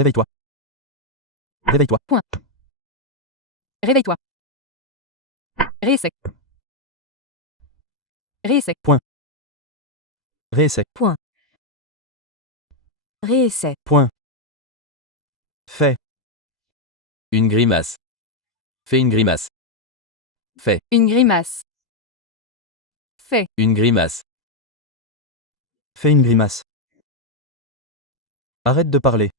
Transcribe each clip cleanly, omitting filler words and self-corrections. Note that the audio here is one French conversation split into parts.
Réveille-toi. Réveille-toi. Point. Réveille-toi. Réessaie. Réessaie. Réessaie. Point. Réessaie. Point. Fais. Une grimace. Fais une grimace. Fais. Une grimace. Fais. Une grimace. Fais une grimace. Arrête de parler.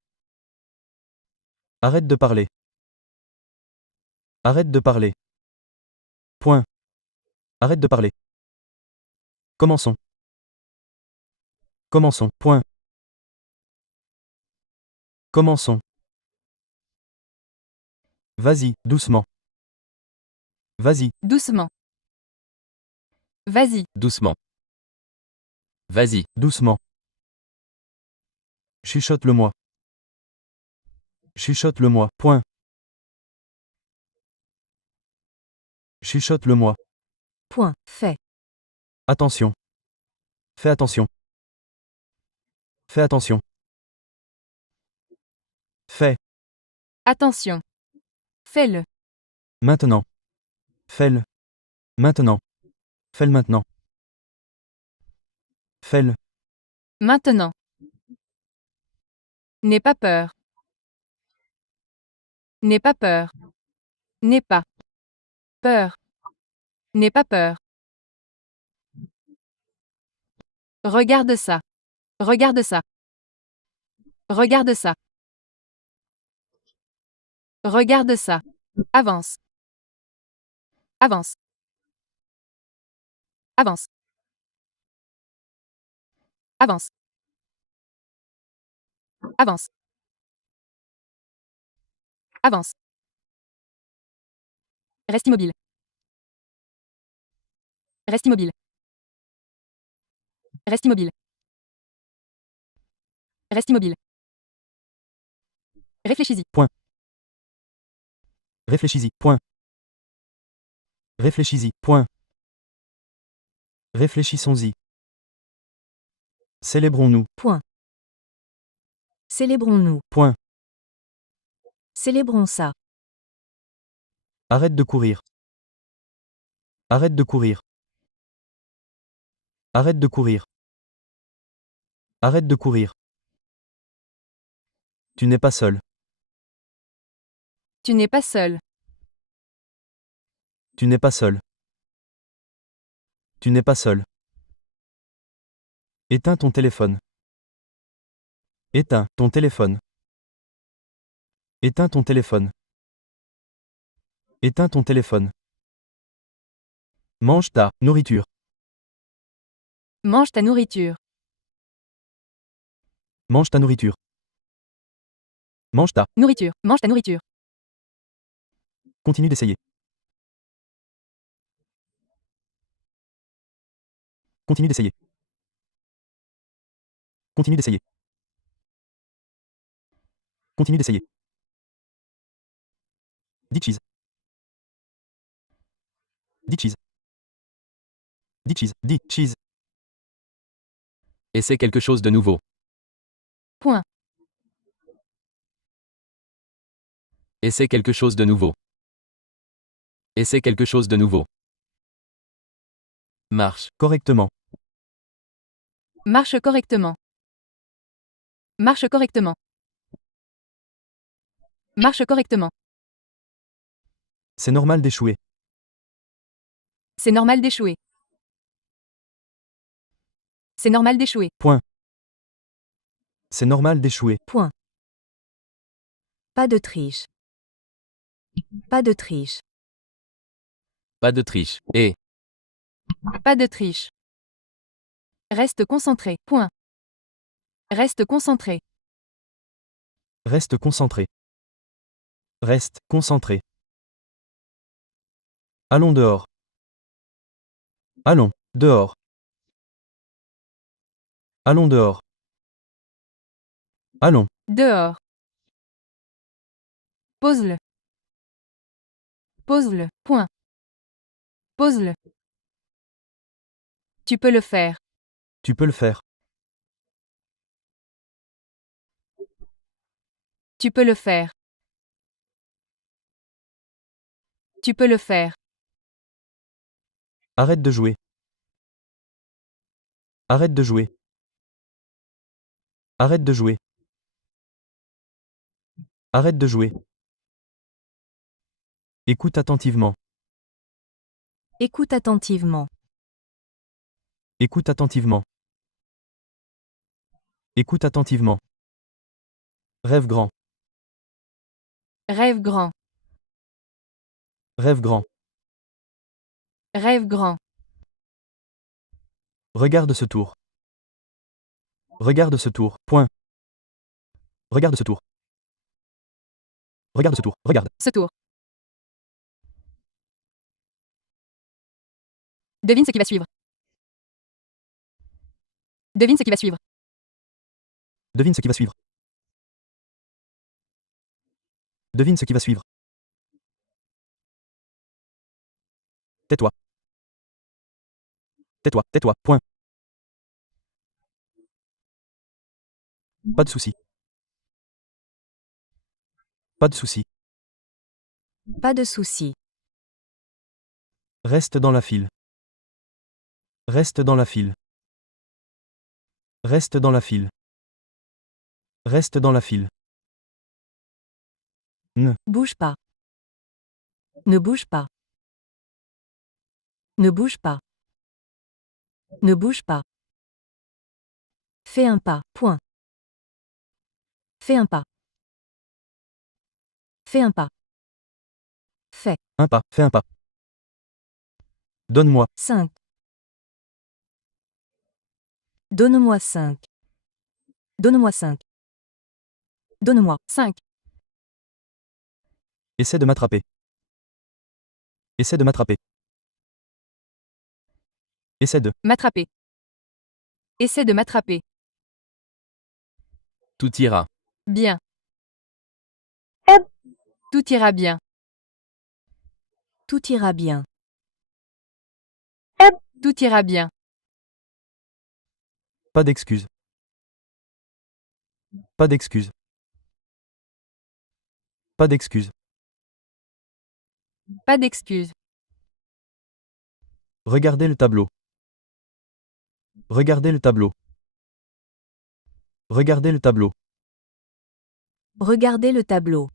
Arrête de parler. Arrête de parler. Point. Arrête de parler. Commençons. Commençons. Point. Commençons. Vas-y, doucement. Vas-y, Doucement. Vas-y. Doucement. Vas-y. doucement. Chuchote-le-moi. Chuchote-le-moi. Point. Chuchote-le-moi. Point. Fais. Attention. Fais attention. Fais attention. Fais. Attention. Fais-le. Maintenant. Fais-le. Maintenant. Fais-le maintenant. Fais-le. Maintenant. N'aie pas peur. N'aie pas peur. N'aie pas peur. N'aie pas peur. Regarde ça. Regarde ça. Regarde ça. Regarde ça. Avance. Avance. Avance. Avance. Avance. Avance. Reste immobile. Reste immobile. Reste immobile. Reste immobile. Réfléchis-y. Réfléchis-y. Point. Réfléchis-y. Point. Réfléchissons-y. Célébrons-nous. Point. Célébrons-nous. Point. Célébrons ça. Arrête de courir. Arrête de courir. Arrête de courir. Arrête de courir. Tu n'es pas seul. Tu n'es pas seul. Tu n'es pas seul. Tu n'es pas seul. Éteins ton téléphone. Éteins ton téléphone. Éteins ton téléphone. Éteins ton téléphone. Mange ta nourriture. Mange ta nourriture. Mange ta nourriture. Mange ta. Nourriture. Mange ta nourriture. Continue d'essayer. Continue d'essayer. Continue d'essayer. Continue d'essayer. Dis cheese. Dis cheese. Dis cheese. Dis cheese. Essaie quelque chose de nouveau. Point. Essaie quelque chose de nouveau. Essaie quelque chose de nouveau. Marche. Correctement. Marche correctement. Marche correctement. Marche correctement. C'est normal d'échouer. C'est normal d'échouer. C'est normal d'échouer. C'est normal d'échouer. Point. Pas de triche. Pas de triche. Pas de triche. Et. Pas de triche. Reste concentré. Point. Reste concentré. Reste concentré. Reste concentré. Allons dehors. Allons dehors. Allons dehors. Allons. Dehors. Pose-le. Pose-le. Point. Pose-le. Tu peux le faire. Tu peux le faire. Tu peux le faire. Tu peux le faire. Arrête de jouer. Arrête de jouer. Arrête de jouer. Arrête de jouer. Écoute attentivement. Écoute attentivement. Écoute attentivement. Écoute attentivement. Rêve grand. Rêve grand. Rêve grand. Rêve grand. Regarde ce tour. Regarde ce tour. Point. Regarde ce tour. Regarde ce tour. Regarde. Ce tour. Devine ce qui va suivre. Devine ce qui va suivre. Devine ce qui va suivre. Devine ce qui va suivre. Tais-toi. Tais-toi, tais-toi. Point. Pas de souci. Pas de souci. Pas de souci. Reste dans la file. Reste dans la file. Reste dans la file. Reste dans la file. Bouge pas. Ne bouge pas. Ne bouge pas. Ne bouge pas. Fais un pas. Point. Fais un pas. Fais un pas. Fais. Un pas. Fais un pas. Donne-moi. 5. Donne-moi 5. Donne-moi 5. Donne-moi. 5. Essaie de m'attraper. Essaie de m'attraper. Essaie de. M'attraper. Essaie de m'attraper. Tout ira. Bien. Tout ira bien. Tout ira bien. Tout ira bien. Pas d'excuses. Pas d'excuses. Pas d'excuses. Pas d'excuses. Regardez le tableau. Regardez le tableau. Regardez le tableau. Regardez le tableau.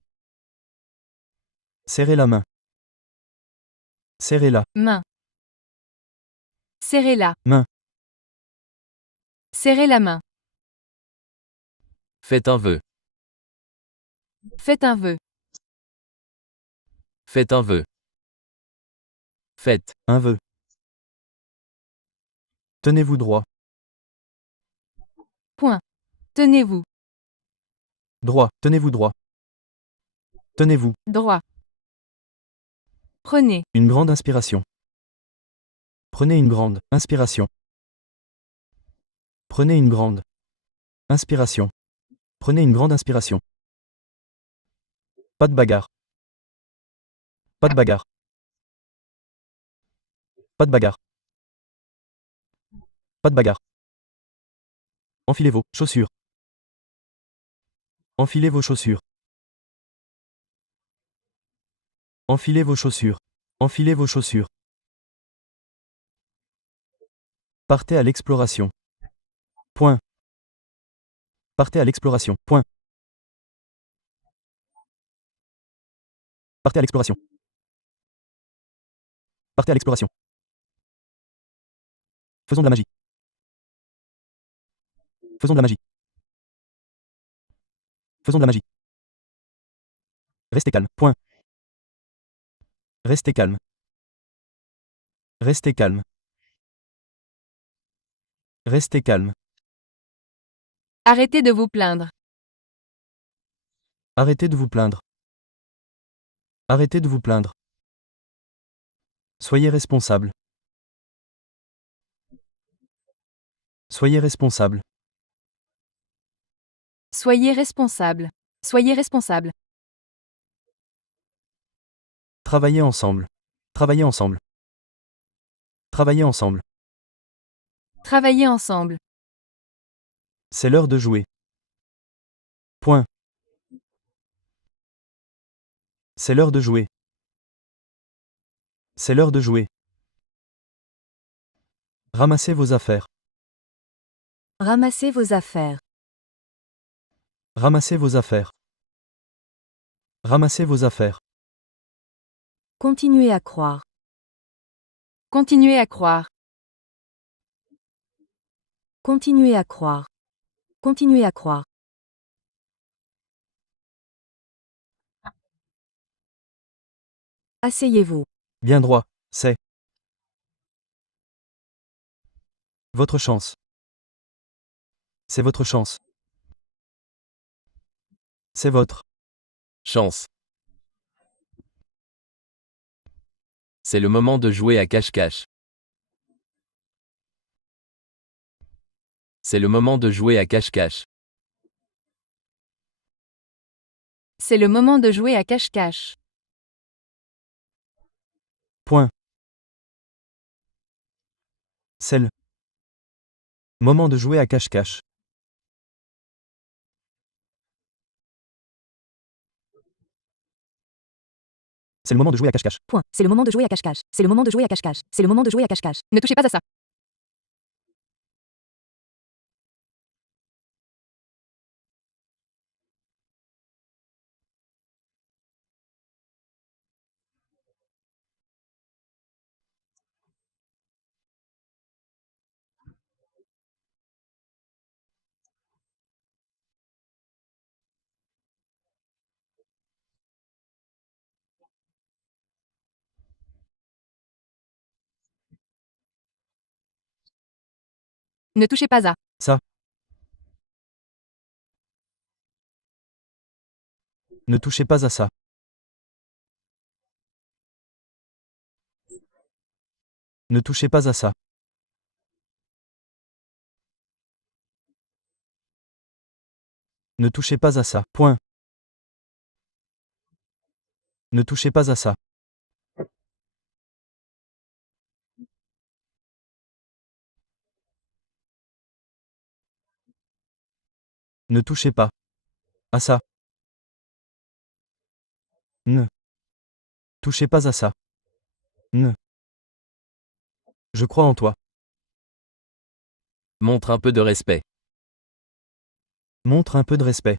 Serrez la main. Serrez-la. Main. Serrez-la. Main. Serrez la main. Faites un vœu. Faites un vœu. Faites un vœu. Faites. Un vœu. Tenez-vous droit. Point. Tenez-vous. Droit. Tenez-vous droit. Tenez-vous. Droit. Prenez. Une grande inspiration. Prenez une grande inspiration. Prenez une grande inspiration. Prenez une grande inspiration. Pas de bagarre. Pas de bagarre. Pas de bagarre. Pas de bagarre. Enfilez vos chaussures. Enfilez vos chaussures. Enfilez vos chaussures. Enfilez vos chaussures. Partez à l'exploration. Point. Partez à l'exploration. Point. Partez à l'exploration. Partez à l'exploration. Faisons de la magie. Faisons de la magie. Faisons de la magie. Restez calme. Point. Restez calme. Restez calme. Restez calme. Arrêtez de vous plaindre. Arrêtez de vous plaindre. Arrêtez de vous plaindre. Soyez responsable. Soyez responsable. Soyez responsable. Soyez responsable. Travaillez ensemble. Travaillez ensemble. Travaillez ensemble. Travaillez ensemble. C'est l'heure de jouer. Point. C'est l'heure de jouer. C'est l'heure de jouer. Ramassez vos affaires. Ramassez vos affaires. Ramassez vos affaires. Ramassez vos affaires. Continuez à croire. Continuez à croire. Continuez à croire. Continuez à croire. Asseyez-vous. Bien droit, c'est votre chance. C'est votre chance. C'est votre Chance. C'est le moment de jouer à cache-cache. C'est le moment de jouer à cache-cache. C'est le moment de jouer à cache-cache. point. C'est le moment de jouer à cache-cache. C'est le moment de jouer à cache-cache. Point. C'est le moment de jouer à cache-cache. C'est le moment de jouer à cache-cache. C'est le moment de jouer à cache-cache. Ne touchez pas à ça. Ne touchez pas à Ça. Ne touchez pas à ça. Ne touchez pas à ça. Ne touchez pas à ça. Point. Ne touchez pas à ça. Ne touchez pas à ça. Ne touchez pas à ça. Ne. Je crois en toi. Montre un peu de respect. Montre un peu de respect.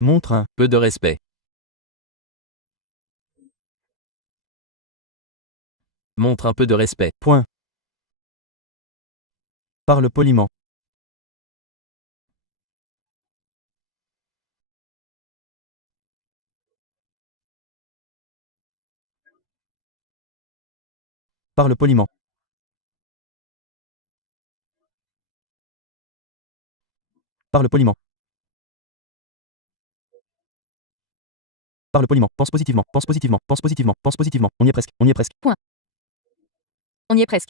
Montre un Peu de respect. Montre un peu de respect. point. Parle poliment. Parle poliment. Parle poliment. Parle poliment. Pense positivement. Pense positivement. Pense positivement. Pense positivement. On y est presque. On y est presque. On y est presque.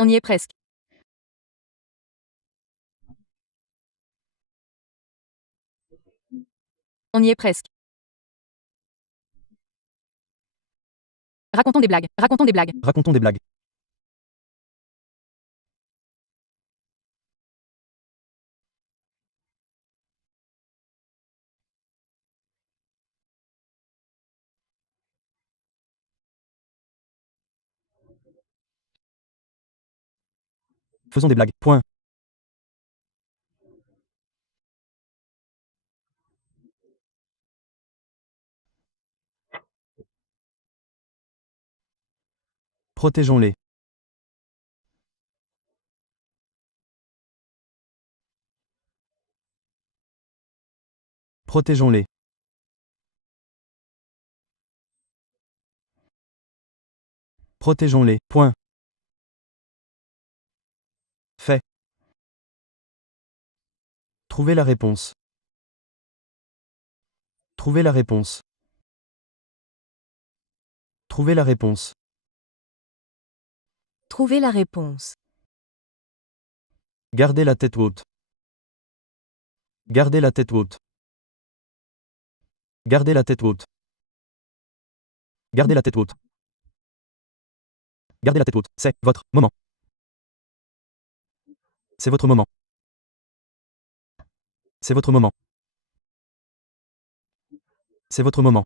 On y est presque. On y est presque. Racontons des blagues. Racontons des blagues. Racontons des blagues. Faisons des blagues. Point. Protégeons-les. Protégeons-les. Protégeons-les. Point. Fait. Trouvez la réponse. Trouvez la réponse. Trouvez la réponse. Trouvez la réponse. Gardez la tête haute. Gardez la tête haute. Gardez la tête haute. Gardez la tête haute. Gardez la tête haute. C'est votre moment. C'est votre moment. C'est votre moment. C'est votre moment.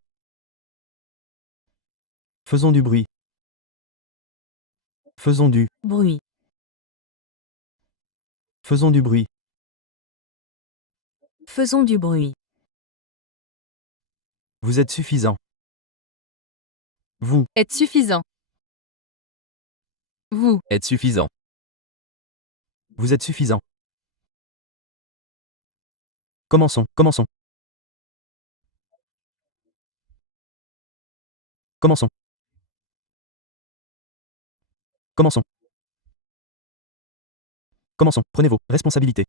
Faisons du bruit. Faisons du. Bruit. Faisons du bruit. Faisons du bruit. Vous êtes suffisant. Vous. Être suffisant. Vous. Être suffisant. Vous êtes suffisant. Commençons. Commençons. Commençons. Commençons. Commençons. Prenez vos responsabilités.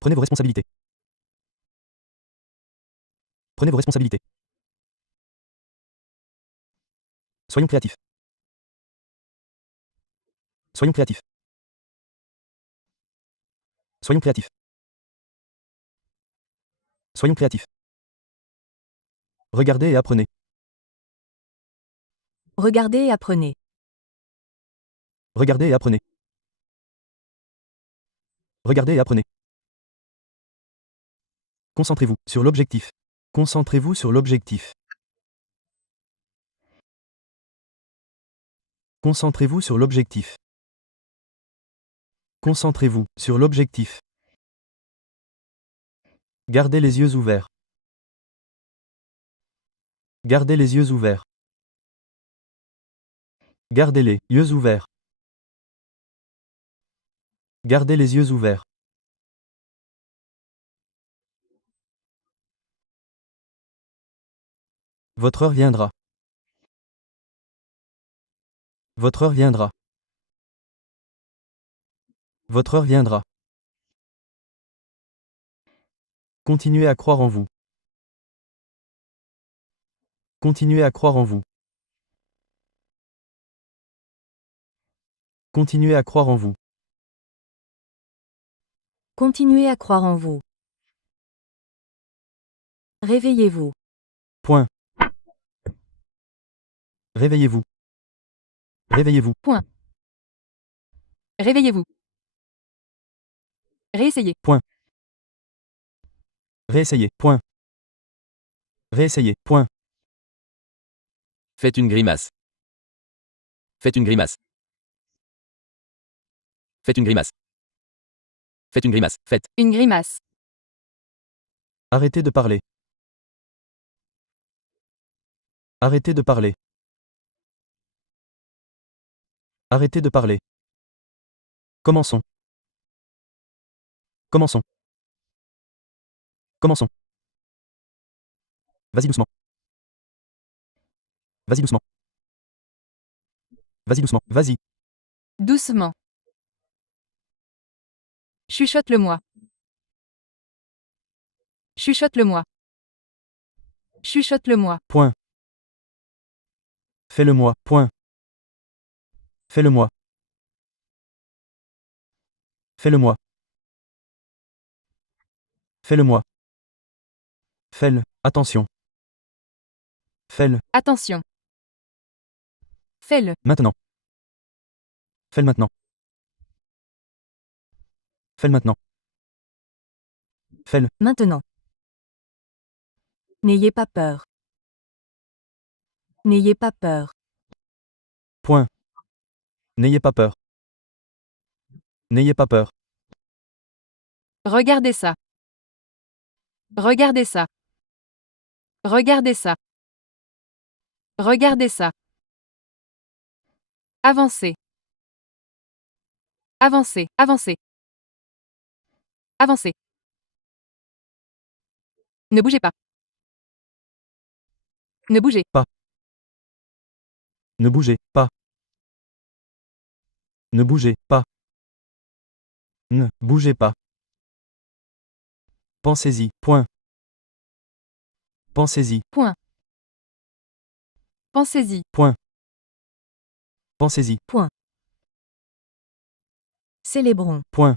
Prenez vos responsabilités. Prenez vos responsabilités. Soyons créatifs. Soyons créatifs. Soyons créatifs. Soyons créatifs. Regardez et apprenez. Regardez et apprenez. Regardez et apprenez. Regardez et apprenez. Concentrez-vous sur l'objectif. Concentrez-vous sur l'objectif. Concentrez-vous sur l'objectif. Concentrez-vous sur l'objectif. Gardez les yeux ouverts. Gardez les yeux ouverts. Gardez les yeux ouverts. Gardez les yeux ouverts. Votre heure viendra. Votre heure viendra. Votre heure viendra. Continuez à croire en vous. Continuez à croire en vous. Continuez à croire en vous. Continuez à croire en vous. Réveillez-vous. Point. Réveillez-vous. Réveillez-vous. Point. Réveillez-vous. Réessayez. Point. Réessayez. Point. Réessayez. Point. Faites une grimace. Faites une grimace. Faites une grimace. Faites une grimace. Faites. Une grimace. Arrêtez de parler. Arrêtez de parler. Arrêtez de parler. Commençons. Commençons. Commençons. Vas-y doucement. Vas-y doucement. Vas-y doucement. Vas-y. Doucement. Chuchote-le-moi. Chuchote-le-moi. Chuchote-le-moi. Point. Fais-le-moi. Point. Fais-le-moi. Fais-le-moi. Fais-le-moi. Fais-le. Attention. Fais-le. Attention. Fais-le. Maintenant. Fais-le maintenant. Fais-le maintenant. Fais-le. Maintenant. N'ayez pas peur. N'ayez pas peur. Point. N'ayez pas peur. N'ayez pas peur. Regardez ça. Regardez ça. Regardez ça. Regardez ça. Avancez. Avancez. Avancez. Avancez. Ne bougez pas. Ne bougez Ne bougez pas. Ne bougez pas. Ne bougez pas. Pensez-y. Point. Pensez-y. Point. Pensez-y. Point. Pensez-y. Point. Célébrons. Point.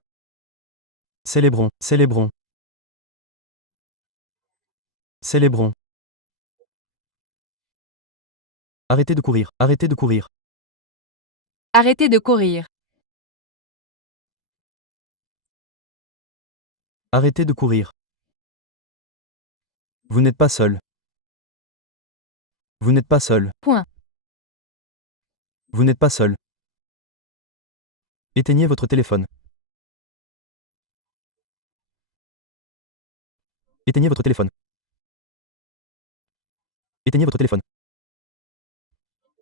Célébrons. Célébrons. Célébrons. Arrêtez de courir. Arrêtez de courir. Arrêtez de courir. Arrêtez de courir. Vous n'êtes pas seul. Vous n'êtes pas seul. Point. Vous n'êtes pas seul. Éteignez votre téléphone. Éteignez votre téléphone. Éteignez votre téléphone.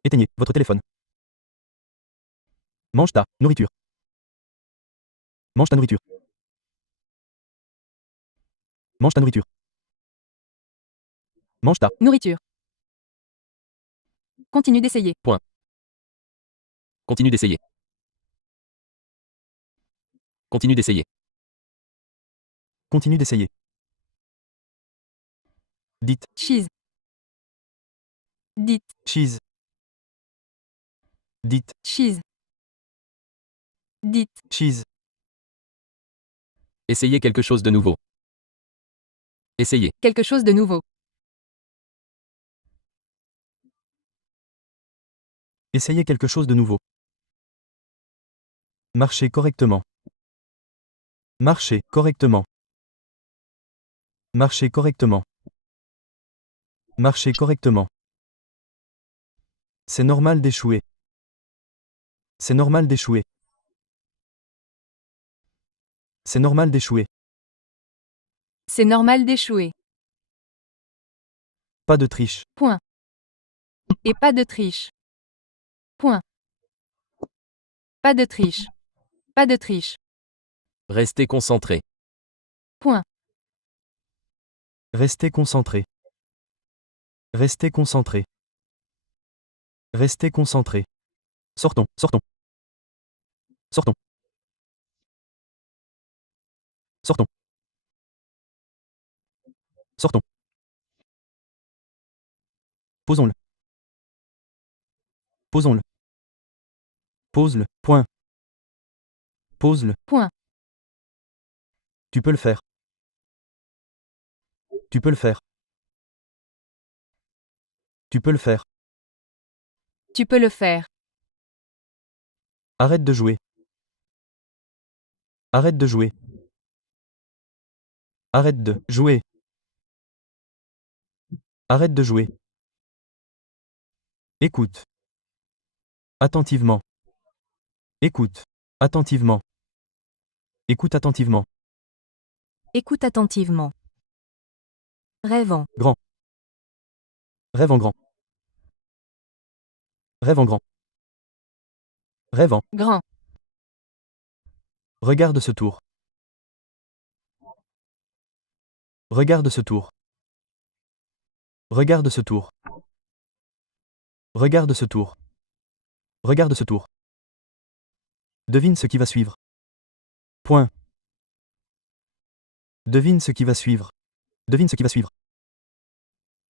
Éteignez votre téléphone. Mange ta nourriture. Mange ta nourriture. Mange ta nourriture. Mange ta. Nourriture. Continue d'essayer. Continue d'essayer. Continue d'essayer. Continue d'essayer. Dites Cheese. Dites cheese. Dites cheese. Dites cheese. Essayez quelque chose de nouveau. Essayez. quelque chose de nouveau. Essayez quelque chose de nouveau. Marchez correctement. Marchez correctement. Marchez correctement. Marchez correctement. C'est normal d'échouer. C'est normal d'échouer. C'est normal d'échouer. C'est normal d'échouer. Pas de triche. Point. Et pas de triche. Point. Pas de triche. Pas de triche. Restez concentré. Point. Restez concentré. Restez concentré. Restez concentré. Sortons, sortons. Sortons. Sortons. Sortons. Posons-le. Posons-le. Pose-le. Point. Pose-le. Point. Tu peux le faire. Tu peux le faire. Tu peux le faire. Tu peux le faire. Arrête de jouer. Arrête de jouer. Arrête de jouer. Arrête de jouer. Écoute. Attentivement. Écoute. Attentivement. Écoute attentivement. Écoute attentivement. Rêvant. Grand. Rêve en grand. Rêve en grand. Rêve en. Grand. Regarde ce tour. Regarde ce tour. Regarde ce tour. Regarde ce tour. Regarde ce tour. Devine ce qui va suivre. Point. Devine ce qui va suivre. Devine ce qui va suivre.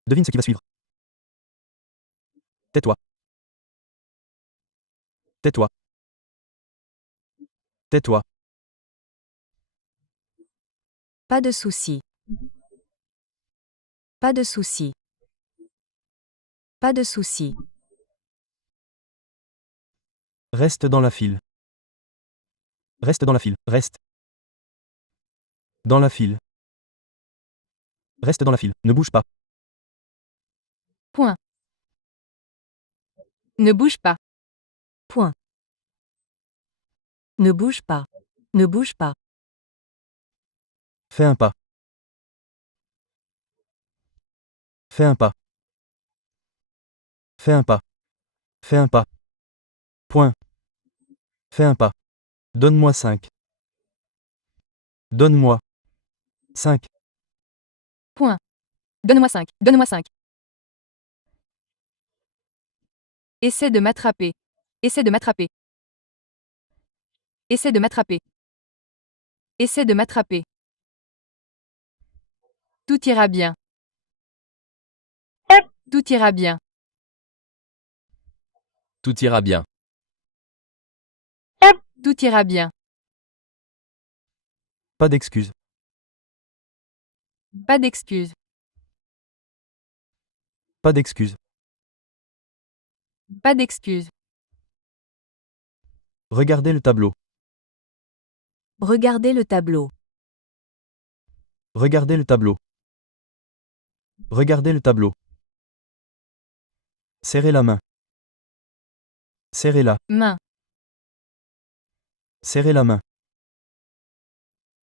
Devine ce qui va suivre. Tais-toi. Tais-toi. Tais-toi. Pas de souci. Pas de souci. Pas de souci. Reste dans la file. Reste dans la file. Reste. Dans la file. Reste dans la file. Ne bouge pas. Point. Ne bouge pas. Point. Ne bouge pas. Ne bouge pas. Fais un pas. Fais un pas. Fais un pas. Fais un pas. Point. Fais un pas. Donne-moi 5. Donne-moi 5. Point. Donne-moi 5. Donne-moi 5. Essaie de m'attraper. Essaie de m'attraper. Essaie de m'attraper. Essaie de m'attraper. Tout ira bien. Tout ira bien. Tout ira bien. Tout ira bien. Pas d'excuses. Pas d'excuses. Pas d'excuses. Pas d'excuses. Regardez le tableau. Regardez le tableau. Regardez le tableau. Regardez le tableau. Serrez la main. Serrez-la. Main. Serrez la main.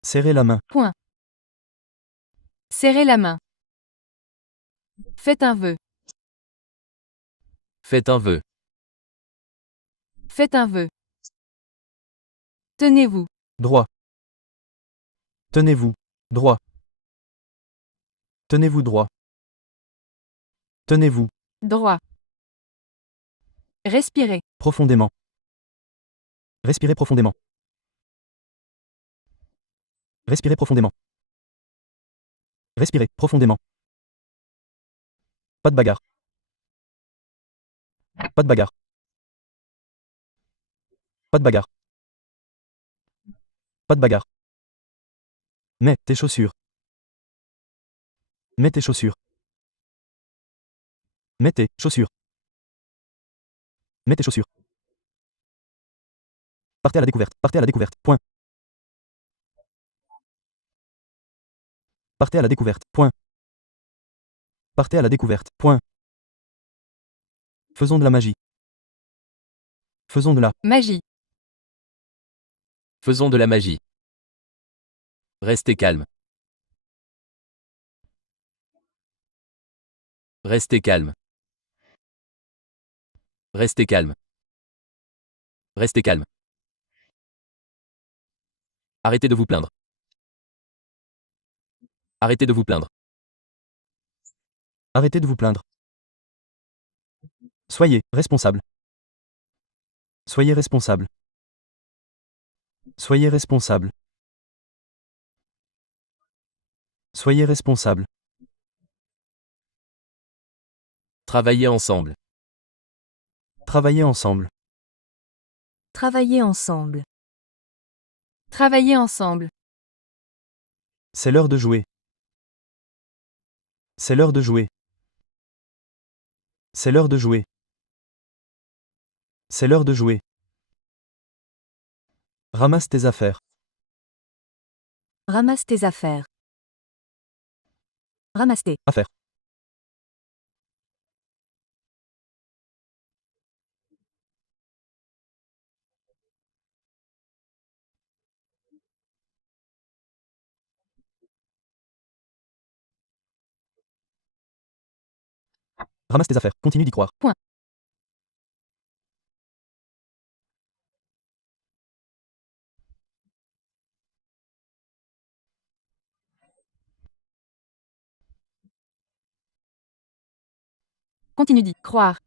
Serrez la main. Point. Serrez la main. Faites un vœu. Faites un vœu. Faites un vœu. Tenez-vous. Droit. Tenez-vous. Droit. Tenez-vous droit. Tenez-vous. Droit. Respirez. Profondément. Respirez profondément. Respirez profondément. Respirez profondément. Pas de bagarre. Pas de bagarre. Pas de bagarre. Pas de bagarre. Mets tes chaussures. Mets tes chaussures. Mets tes chaussures. Mets tes chaussures. Partez à la découverte. Partez à la découverte. Point. Partez à la découverte. Point. Partez à la découverte. Point. Faisons de la magie. Faisons de la Magie. Faisons de la magie. Restez calme. Restez calme. Restez calme. Restez calme. Arrêtez de vous plaindre. Arrêtez de vous plaindre. Arrêtez de vous plaindre. Soyez responsable. Soyez responsable. Soyez responsable. Soyez responsable. Travaillez ensemble. Travaillez ensemble. Travailler ensemble. Travaillez ensemble. C'est l'heure de jouer. C'est l'heure de jouer. C'est l'heure de jouer. C'est l'heure de jouer. Ramasse tes affaires. Ramasse tes affaires. Ramasse tes Affaires. Ramasse tes affaires. Continue d'y croire. Point. Continue d'y croire.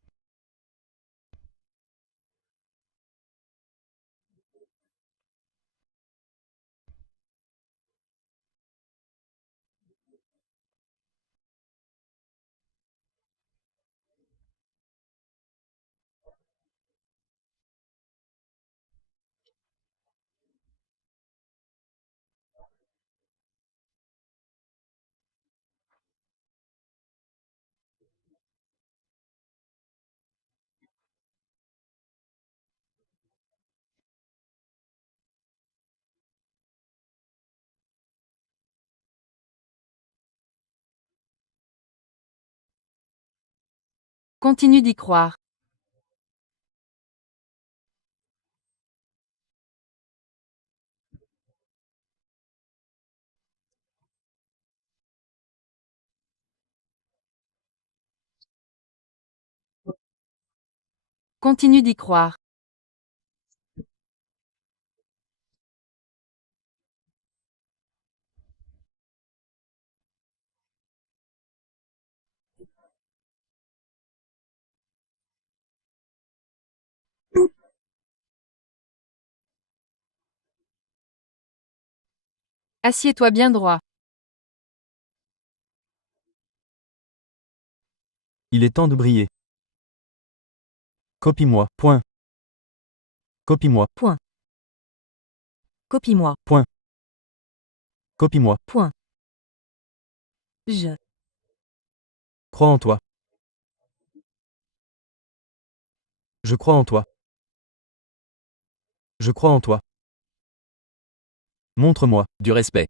Continue d'y croire. Continue d'y croire. Assieds-toi bien droit. Il est temps de briller. Copie-moi. Point. Copie-moi. Point. Copie-moi. Point. Copie-moi. Point. Je. Crois en toi. Je crois en toi. Je crois en toi. Montre-moi. Du respect.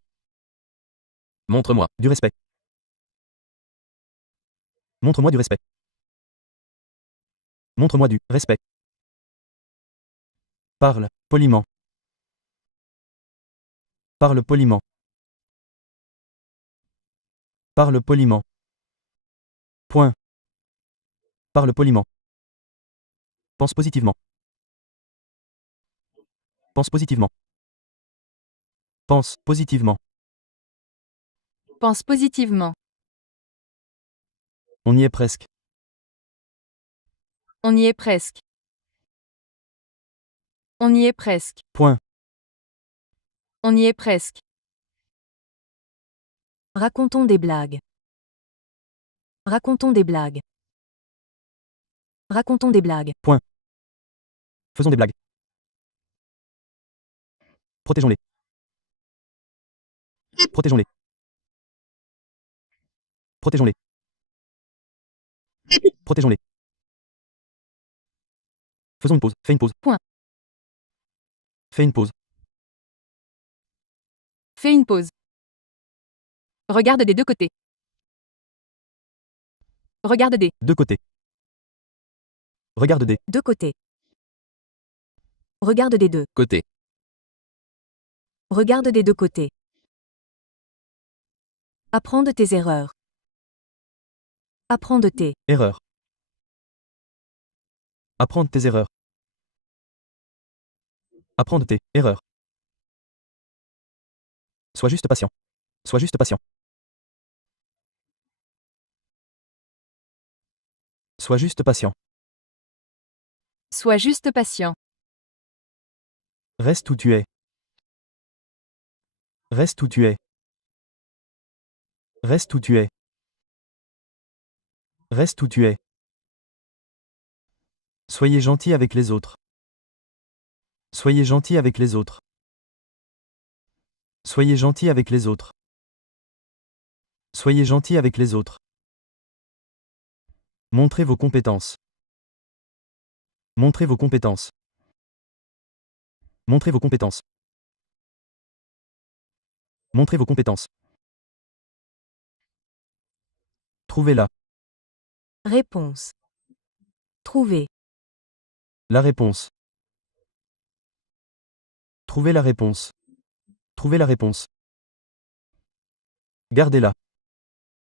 Montre-moi. Du respect. Montre-moi du respect. Montre-moi du respect. Parle poliment. Parle poliment. Parle poliment. Point. Parle poliment. Pense positivement. Pense positivement. Pense positivement. Pense positivement. On y est presque. On y est presque. On y est presque. Point. On y est presque. Racontons des blagues. Racontons des blagues. Racontons des blagues. Faisons des blagues. Protégeons-les. Protégeons-les. Protégeons-les. Protégeons-les. Faisons une pause. Fais une pause. Point. Fais une pause. Fais une pause. Regarde des deux côtés. Regarde des Deux côtés. Regarde des. deux côtés. Regarde des deux. Côté. Regarde des deux côtés. Apprends de tes erreurs. Apprends de tes. Erreurs. Apprends de tes erreurs. Apprends de tes erreurs. Sois juste patient. Sois juste patient. Sois juste patient. Sois juste patient. Reste où tu es. Reste où tu es. Reste où tu es. Reste où tu es. Soyez gentil avec les autres. Soyez gentil avec les autres. Soyez gentil avec les autres. Soyez gentil avec les autres. Montrez vos compétences. Montrez vos compétences. Montrez vos compétences. Montrez vos compétences. Trouvez-la. Réponse. Trouver. La réponse. Trouvez la réponse. Trouvez la réponse. Gardez-la.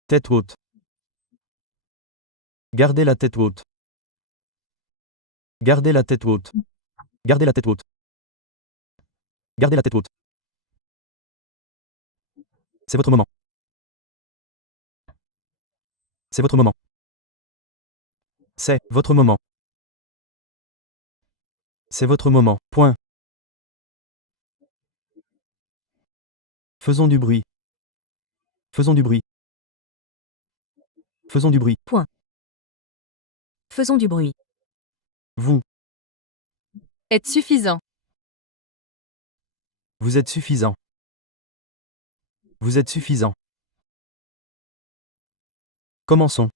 Tête haute. Gardez la tête haute. Gardez la tête haute. Gardez la tête haute. Gardez la tête haute. C'est votre moment. C'est votre moment. C'est votre moment. C'est votre moment. Point. Faisons du bruit. Faisons du bruit. Faisons du bruit. Faisons du bruit. Vous. Être suffisant. Vous êtes suffisant. Vous êtes suffisant. Commençons.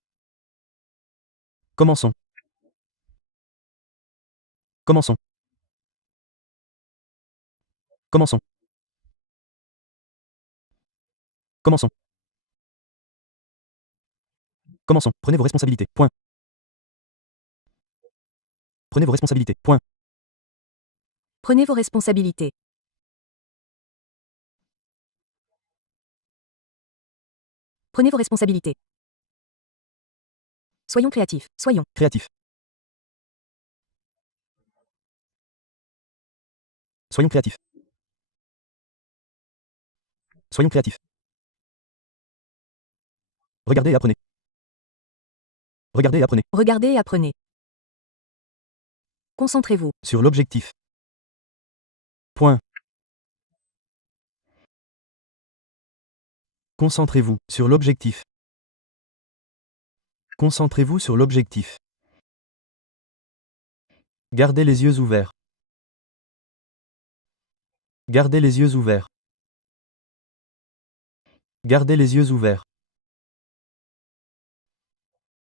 Commençons. Commençons. Commençons. Commençons. Commençons. Prenez vos responsabilités. Point. Prenez vos responsabilités. Point. Prenez vos responsabilités. Prenez vos responsabilités. Soyons créatifs. Soyons. Créatif. Soyons créatifs. Soyons créatifs. Regardez et apprenez. Regardez et apprenez. Regardez et apprenez. Concentrez-vous. Sur l'objectif. Point. Concentrez-vous sur l'objectif. Concentrez-vous sur l'objectif. Gardez les yeux ouverts. Gardez les yeux ouverts. Gardez les yeux ouverts.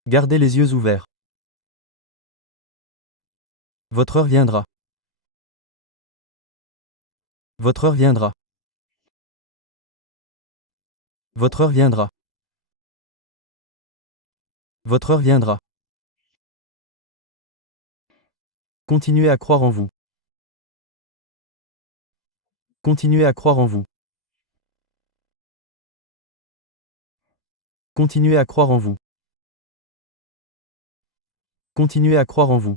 Gardez les yeux ouverts. Votre heure viendra. Votre heure viendra. Votre heure viendra. Votre heure viendra. Continuez à croire en vous. Continuez à croire en vous. Continuez à croire en vous. Continuez à croire en vous.